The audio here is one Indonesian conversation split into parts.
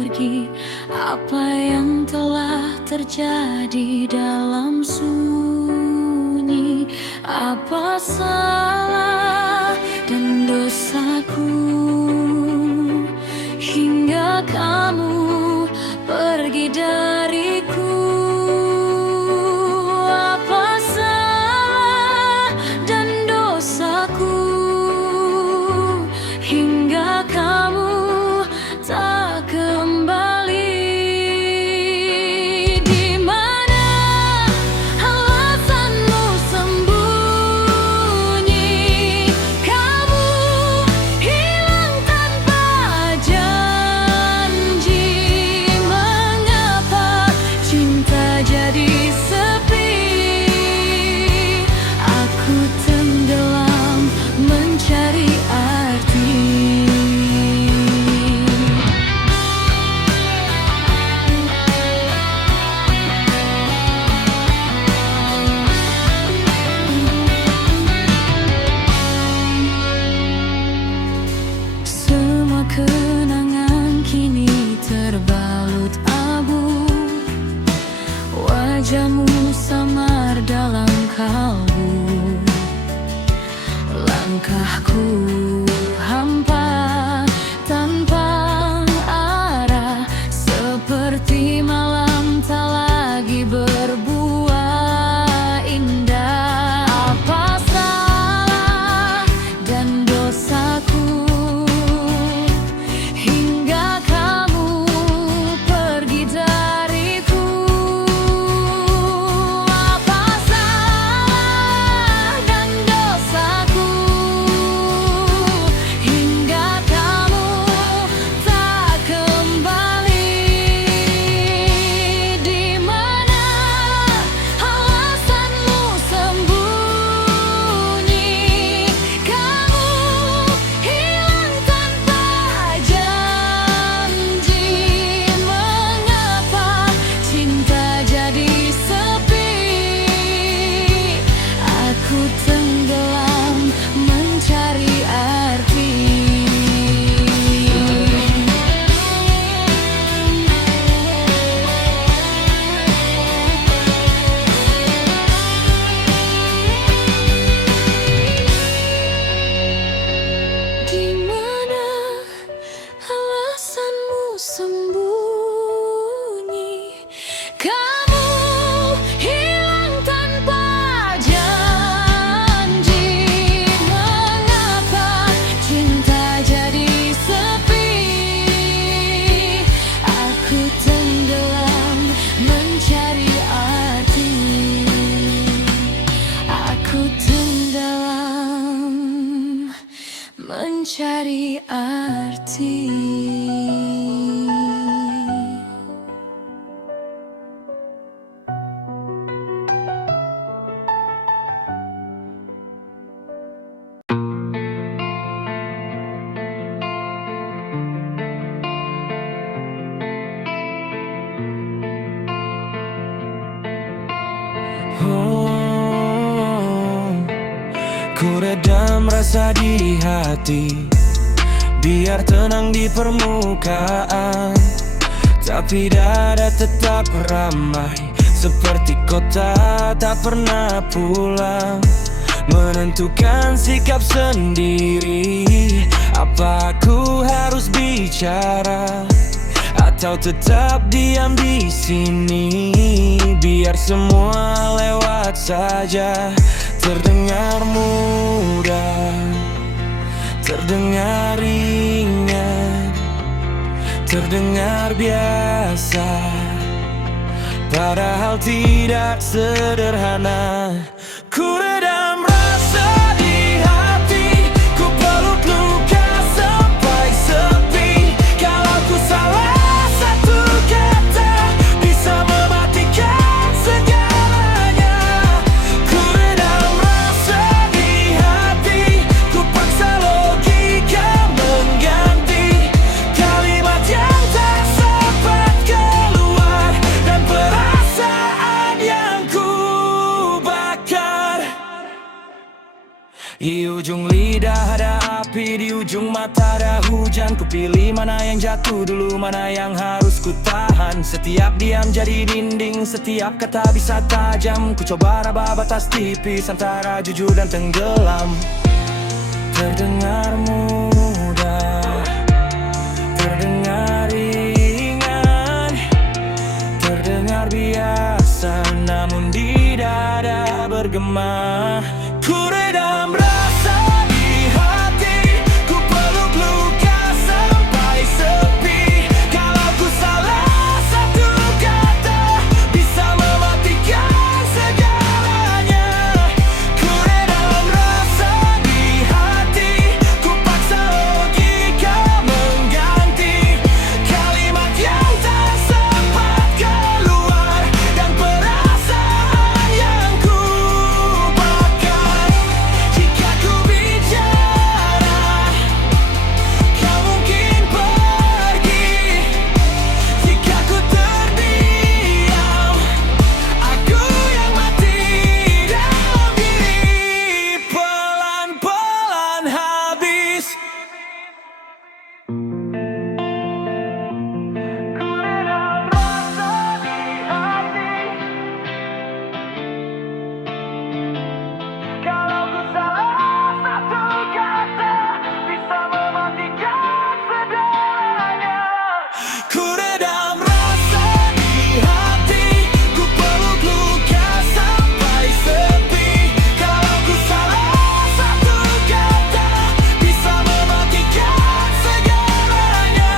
pergi. Apa yang telah terjadi dalam sunyi? Apa salah dan dosaku hingga kamu pergi dariku? Apa salah dan dosaku hingga kamu tak kembali? Di mana alasanmu sembunyi? Kamu hilang tanpa janji. Mengapa cinta jadi sepi? Aku tenggelam mencari arti. Semua kenangan kini terbalut abu. Wajahmu samar dalam kalbu. Langkahku hampa tanpa arah, seperti malam tak lagi berbuah indah. Apa salah dan dosaku hingga kamu pergi dariku? Apa salah dan dosaku hingga kamu tak kembali? Di mana alasanmu sembunyi? Kamu hilang tanpa janji. Mengapa cinta jadi sepi? Aku tenggelam mencari arti. Di mana alasanmu sembunyi? Kamu hilang tanpa janji. Mengapa cinta jadi sepi? Aku tenggelam mencari arti. Aku tenggelam mencari arti. Oh, ku redam rasa di hati, biar tenang di permukaan. Tapi dada tetap ramai, seperti kota tak pernah pulang. Menentukan sikap sendiri, apa aku harus bicara atau tetap diam di sini? Biar semua lewat saja. Terdengar mudah, terdengar ringan, terdengar biasa, padahal tidak sederhana. Ku redam rasa di hati, ku peluk luka sampai sepi. Kalau ku salah satu kata, bisa mematikan segalanya. Ku redam rasa di hati, ku paksa logika mengganti kalimat yang tak sempat keluar, dan perasaan yang ku bakar. ujung mata ada hujan, ku pilih mana yang jatuh dulu, mana yang harus ku tahan. Setiap diam jadi dinding, setiap kata bisa tajam. Ku coba raba batas tipis antara jujur dan tenggelam. Terdengar mudah, terdengar ringan, terdengar biasa, namun di dada bergema. Ku redam rasa di hati, ku peluk luka sampai sepi. Kalau ku salah satu kata, bisa mematikan segalanya. Ku redam rasa di hati, ku paksa logika mengganti kalimat yang tak sempat keluar, dan perasaan yang ku bakar. Jika ku bicara, kau mungkin pergi. Jika ku terdiam, aku yang mati dalam diri. Pelan-pelan habis. Ku redam rasa di hati. Kalau ku salah satu kata, bisa mematikan segalanya. Ku redam rasa di hati, ku peluk luka sampai sepi. Kalau ku salah satu kata, bisa mematikan segalanya.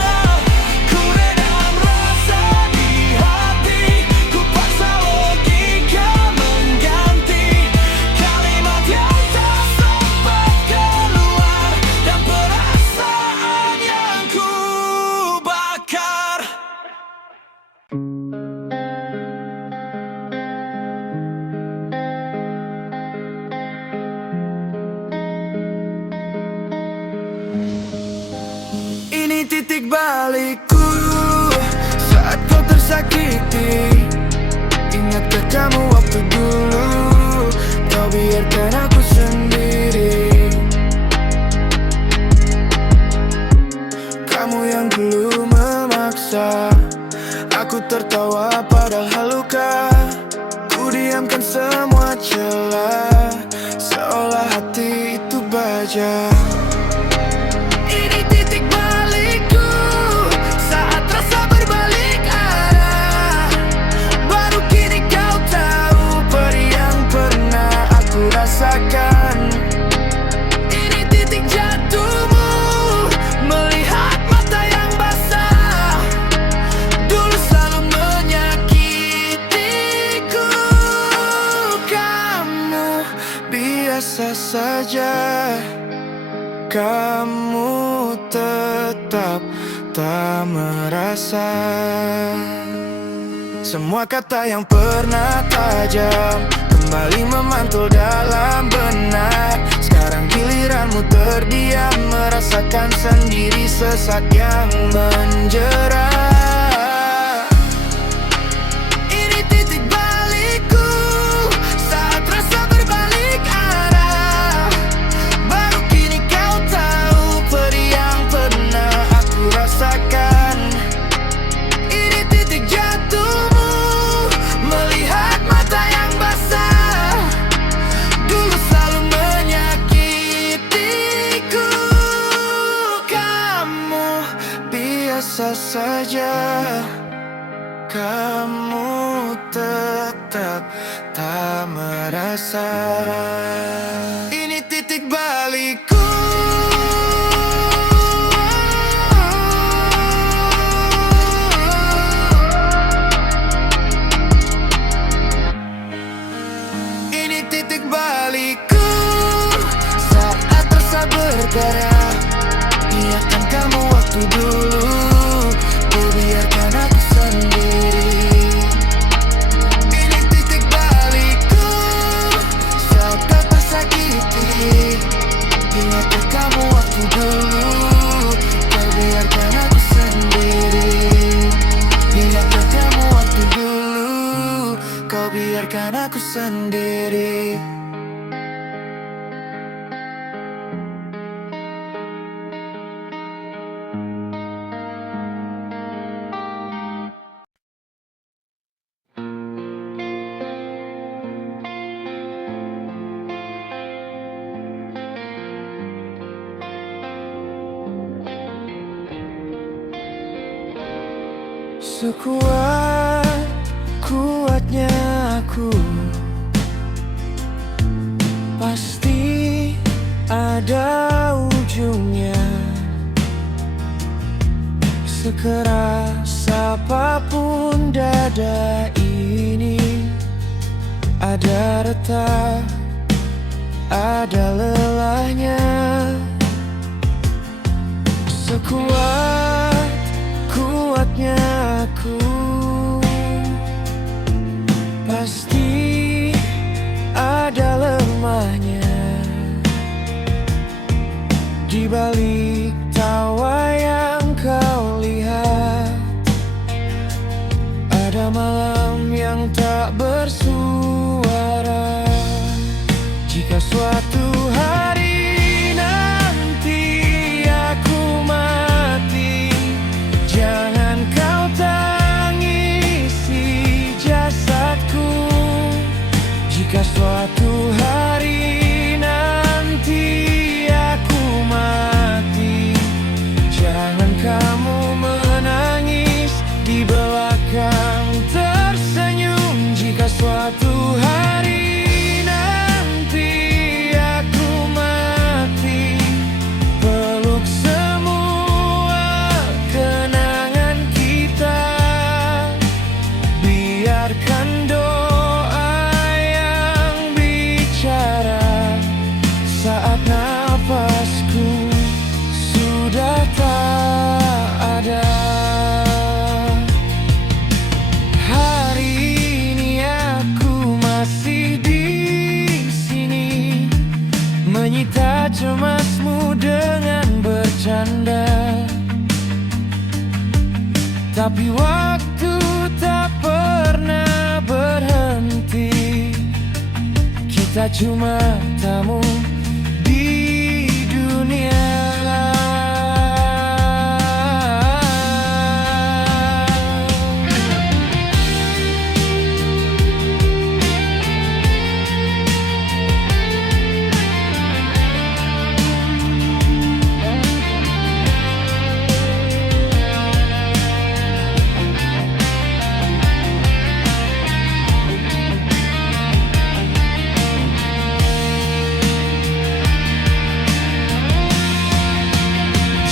Ku redam rasa di hati, ku paksa logika mengganti kalimat yang tak sempat keluar, dan perasaan yang ku bakar. Ini titik balikku saat kau tersakiti. Ingatkah kamu waktu dulu kau biarkan aku sendiri? Kamu yang dulu memaksa aku tertawa padahal luka. Ku diamkan semua celah, seolah hati itu baja. Ini titik balikku saat rasa berbalik arah. Baru kini kau tahu peri yang pernah aku rasakan. Ini titik jatuhmu, melihat mata yang basah. Dulu selalu menyakitiku. Kamu biasa saja, kamu tetap tak merasa. Semua kata yang pernah tajam kembali memantul dalam benak. Sekarang giliranmu terdiam, merasakan sendiri sesak yang menjera. Ini titik balikku saat rasa berbalik arah. Baru kini kau tahu peri yang pernah aku rasakan. Ini titik jatuhmu, melihat mata yang basah. Dulu selalu menyakitiku. Kamu biasa saja, kamu tetap tak merasa. Ini titik balikku. Ini titik balikku saat rasa berdarah. Ingatkan kamu waktu dulu, ku biarkan aku sendiri. Ini titik balikku saat kau tersakiti. Ingatkan kamu waktu dulu, kau biarkan aku sendiri. Ingatkan kamu waktu dulu, kau biarkan aku sendiri. Sekuat-kuatnya aku, pasti ada ujungnya. Sekeras apapun dada ini, ada retak, ada lelahnya. Sekuat-kuatnya aku, pasti ada lemahnya. Di balik tawa yang kau lihat, ada malam yang tak bersuara. Jika suatu hari nanti aku mati, jangan kau tangisi jasadku. Jika suatu hari nanti aku mati, jangan kamu menangis di belakang tersenyum. Jika suatu hari nanti aku mati, peluk semua kenangan kita. Biarkan doa yang bicara saat nafasku sudah tak ada. Hari ini aku masih di sini, menyita cemasmu dengan bercanda. Tapi waktu tak pernah berhenti, kita cuma tamu di dunia.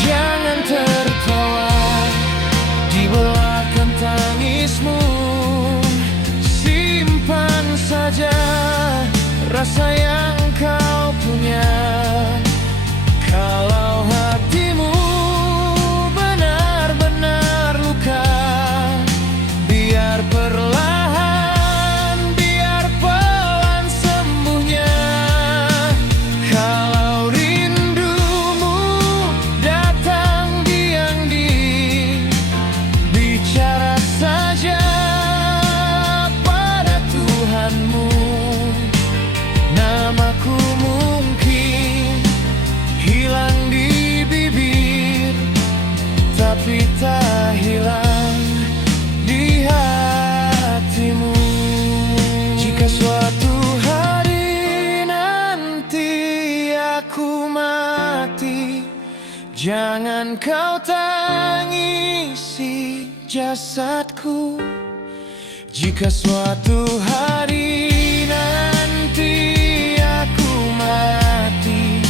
Jangan tertawa di belakang tangismu. Simpan saja rasa yang kau punya. Kalau hatimu benar-benar luka, biar perlahan, biar pelan sembuhnya. Kalau rindumu datang diam-diam, bicara saja pada Tuhanmu. Namaku mungkin hilang di bibir, tapi tak hilang di hatimu. Jika suatu hari nanti aku mati, jangan kau tangisi jasadku. Jika suatu hari nanti aku mati,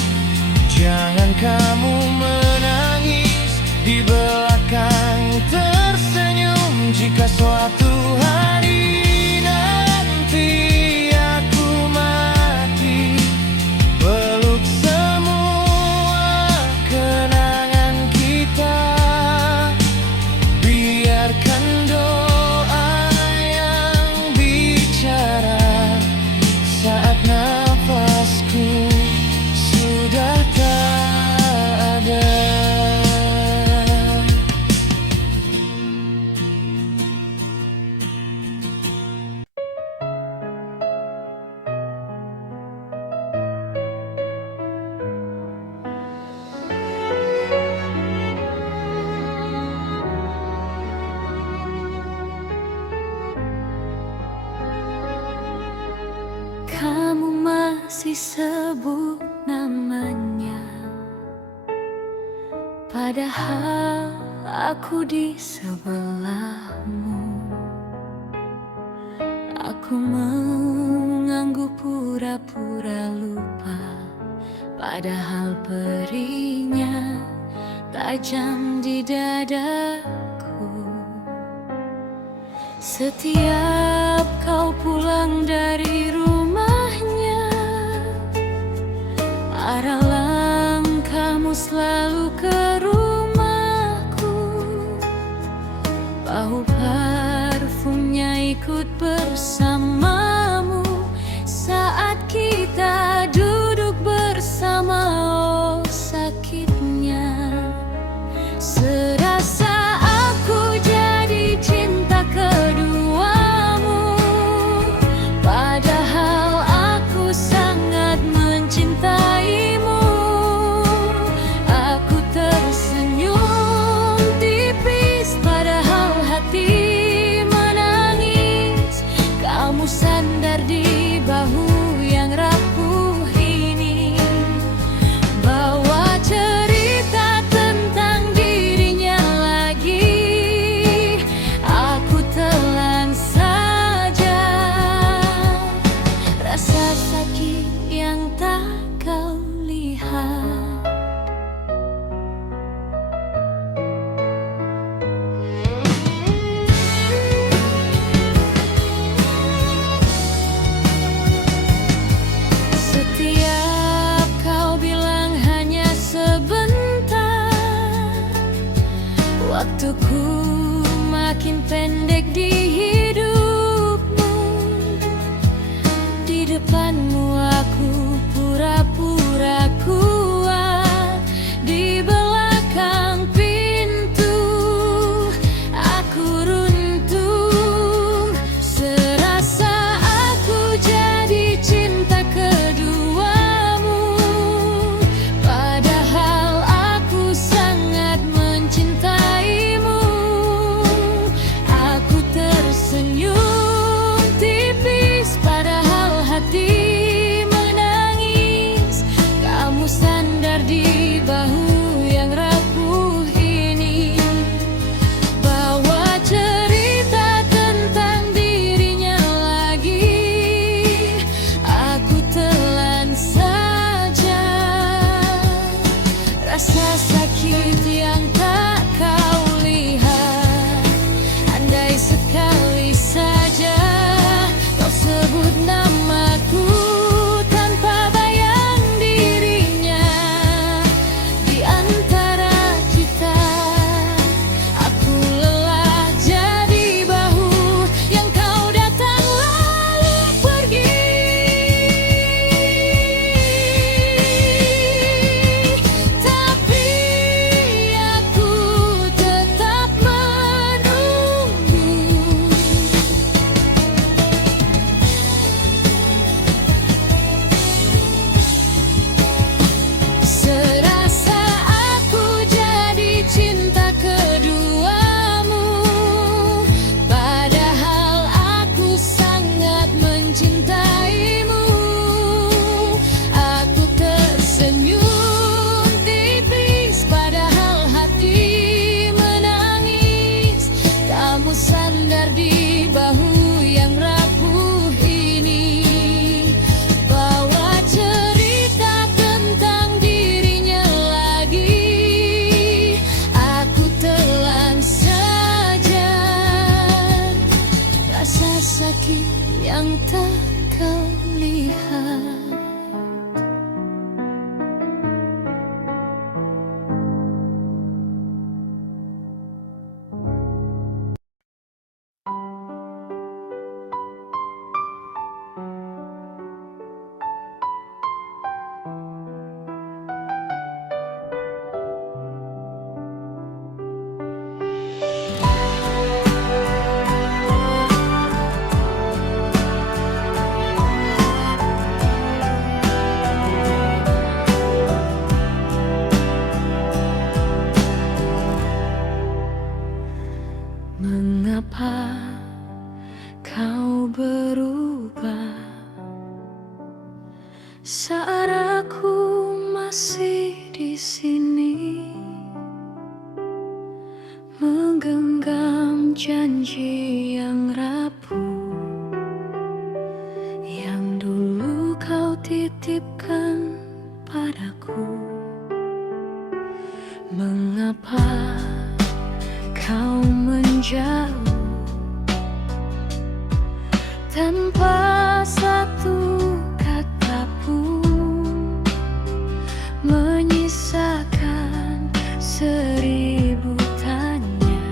jangan kamu menangis di belakang tersenyum. Jika suatu hari nanti aku mati, peluk semua kenangan kita. Biarkan doa yang bicara saat nafasku sudah tak ada. Kamu masih sebut namanya, padahal aku di sebelahmu. Aku mengangguk pura-pura lupa, padahal perinya tajam di dadaku. Setiap kau pulang dari rumahnya, arah langkahmu selalu ke rumahku. Bau parfumnya ikut bersamamu saat kita duduk bersama. Oh sakitnya, serasa aku jadi cinta keduamu, padahal aku sangat mencintaimu. Aku tersenyum tipis, padahal hati menangis. Kamu sandar di bahu yang rapuh ini, bawa cerita tentang dirinya lagi. Aku telan saja rasa sakit yang tak kau lihat. Setiap kau bilang hanya sebentar, waktuku makin pendek di hidupmu. Di depanmu aku pura-pura kuat, di belakang pintu aku runtuh. Serasa aku jadi cinta keduamu, padahal aku sangat mencintaimu. Aku tersenyum tipis, padahal hati menangis. Kamu sandar di bahu yang rapuh ini, bawa cerita tentang dirinya lagi. Aku telan saja rasa sakit yang tak kau lihat. Andai sekali saja kau sebut namaku tanpa bayang dirinya di antara kita. Aku lelah jadi bahu yang kau datang lalu pergi. Tapi aku tetap menunggu. Serasa aku jadi cinta keduamu, padahal aku sangat mencintaimu. Aku tersenyum tipis, padahal hati menangis. Kamu sandar di bahu yang rapuh ini, bawa cerita tentang dirinya lagi. Aku telan saja rasa sakit yang tak kau lihat. Mengapa kau berubah saat aku masih di sini? janji yang rapuh yang dulu kau titipkan padaku. Mengapa kau menjauh tanpa satu kata pun, menyisakan 1000 tanya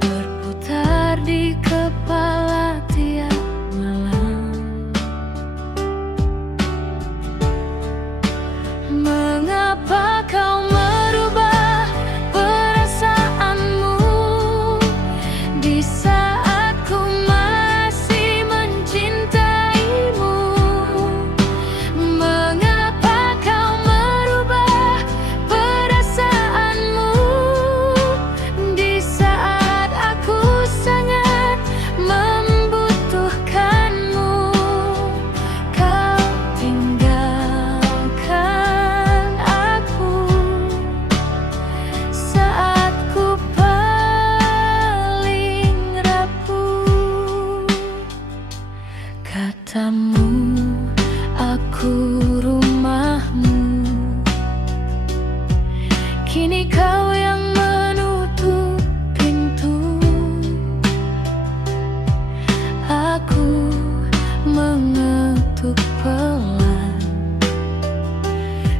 berputar di kepala tiap malam. Mengapa kau merubah perasaanmu di saat ku masih mencintaimu? Mengapa kau merubah perasaanmu di saat aku sangat membutuhkanmu? Kau tinggalkan aku saat ku paling rapuh. Katamu aku rumahmu, kini kau yang menutup pintu. Aku mengetuk pelan,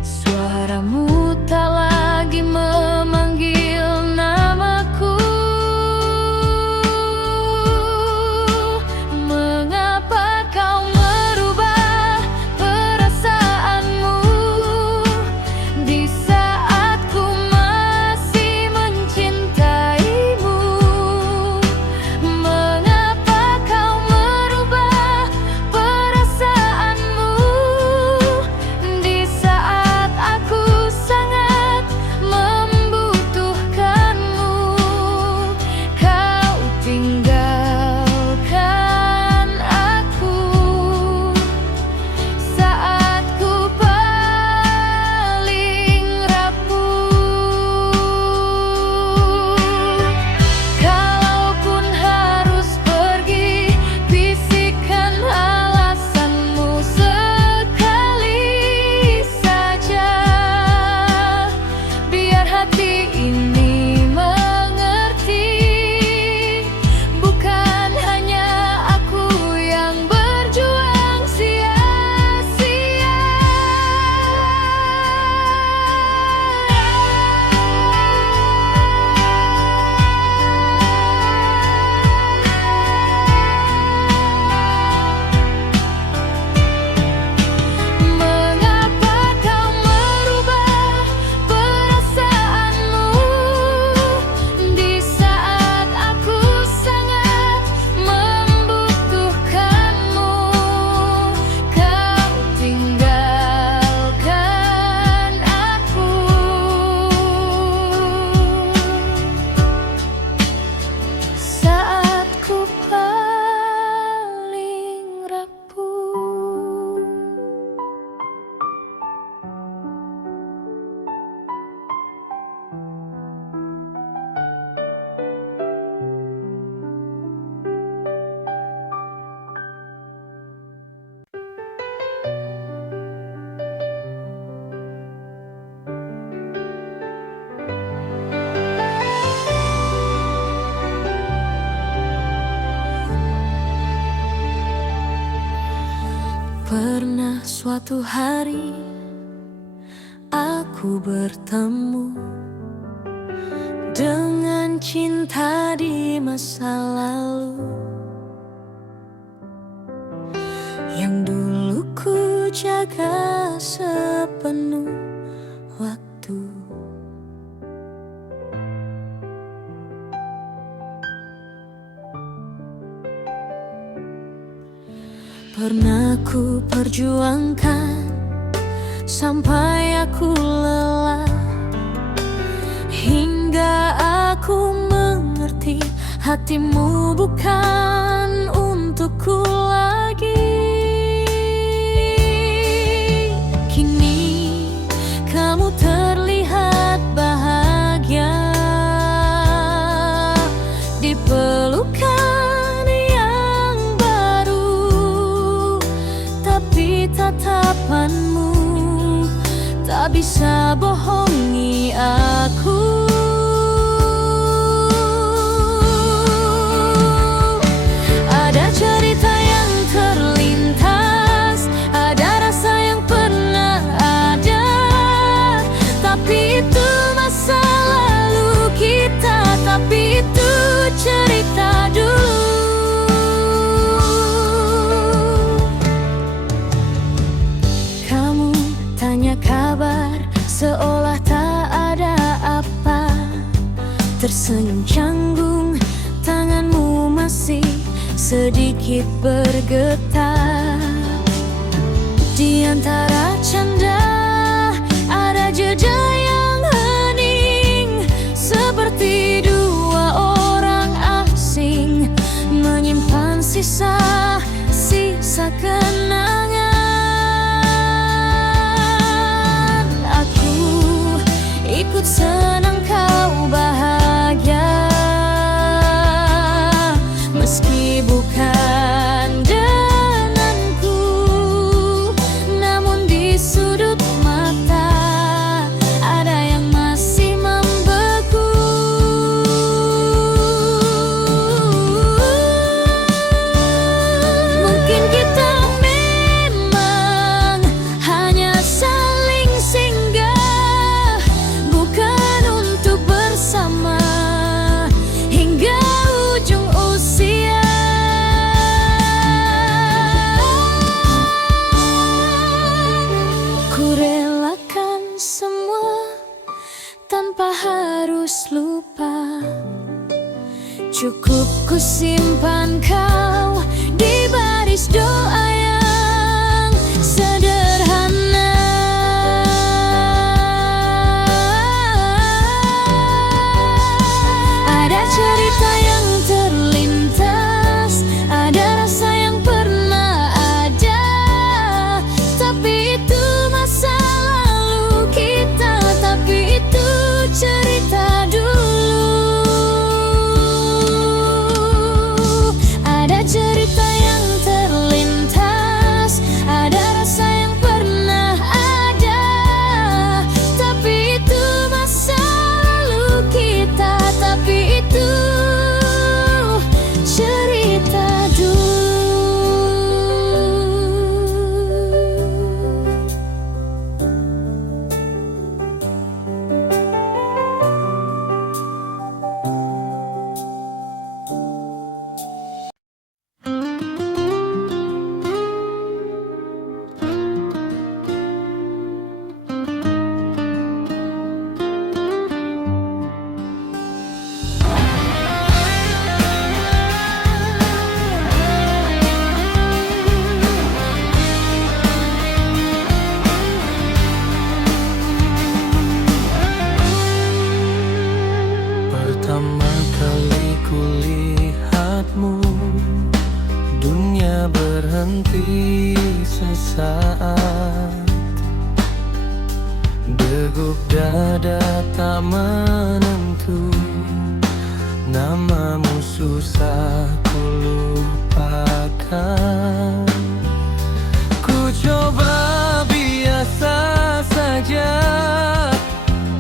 suaramu tak lagi memanggil namaku. Mengapa kau merubah perasaanmu di saat ku masih mencintaimu? Mengapa kau merubah perasaanmu di saat aku sangat membutuhkanmu? Kau tinggalkan aku saat ku paling rapuh. Kalaupun harus pergi, bisikan alasanmu sekali saja, biar hati ini mengerti. Bukan hanya aku yang berjuang sia-sia. Mengapa kau merubah perasaanmu di saat aku sangat membutuhkanmu? Kau tinggalkan aku saat ku paling rapuh. Pernah suatu hari aku bertemu dengan cinta di masa lalu yang dulu ku jaga sepenuh waktu. Pernah ku perjuangkan sampai aku lelah, hingga aku mengerti hatimu bukan untukku lagi. Kini kamu terlihat bahagia di pelukan yang baru, tapi tatapanmu tak bisa bohongi aku. Ada cerita yang terlintas, ada rasa yang pernah ada, tapi itu masa lalu kita, tapi itu cerita dulu. Kamu tanya kabar seolah tak ada apa, tersenyum canggung, tanganmu masih sedikit bergetar. Di antara canda ada jeda yang hening, seperti dua orang asing menyimpan sisa-sisa kenangan. Aku ikut senang kau bahagia, meski bukan denganku, namun di sudut mata ada yang masih membeku. Mungkin kita memang hanya saling singgah, bukan untuk bersama hingga ujung usia. Ku relakan semua tanpa harus lupa, cukup ku simpan kau di baris doa yang sederhana. Ada cerita yang terlintas, ada rasa yang pernah ada, tapi itu masa lalu kita, tapi itu cerita dulu. Ada cerita yang terlintas, ada rasa yang pernah ada, tapi itu masa lalu kita, tapi itu cerita dulu. Pertama kali kulihatmu, dunia berhenti sesaat. Degup dada tak menentu, namamu susah ku lupakan. Ku coba biasa saja,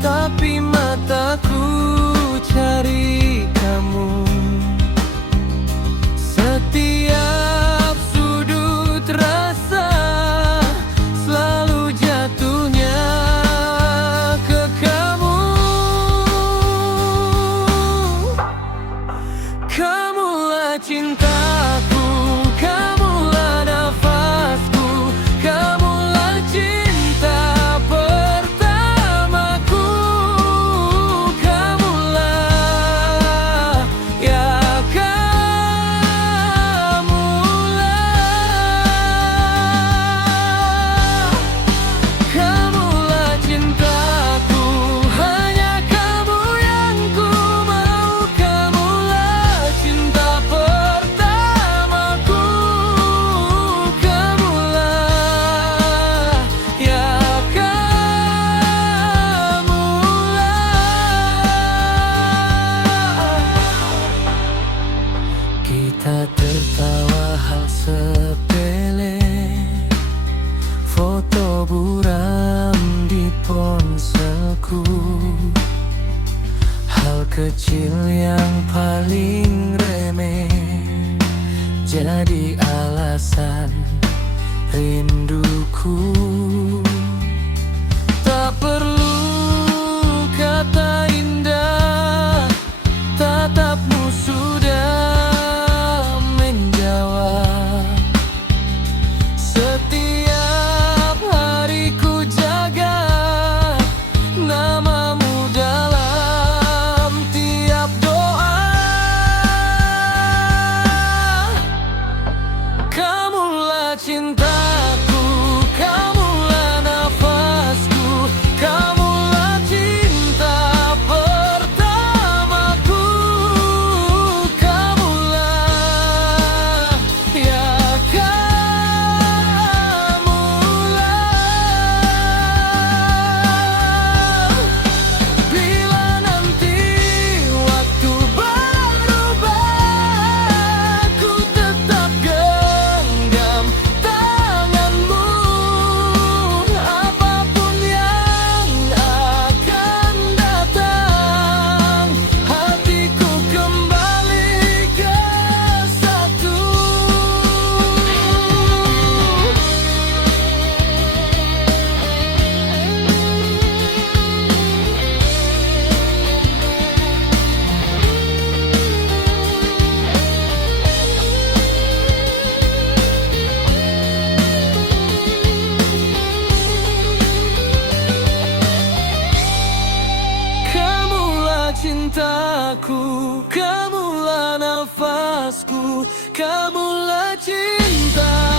tapi mataku cari kamu. Setiap sudut rasa selalu jatuhnya ke kamu. Kamulah cintaku, kamulah nafasku, kamulah cinta pertamaku. Kamulah, ya kamulah. Kamulah cintaku, hanya kamu yang ku mau. Kamulah cinta pertamaku. nafasku, kamulah cinta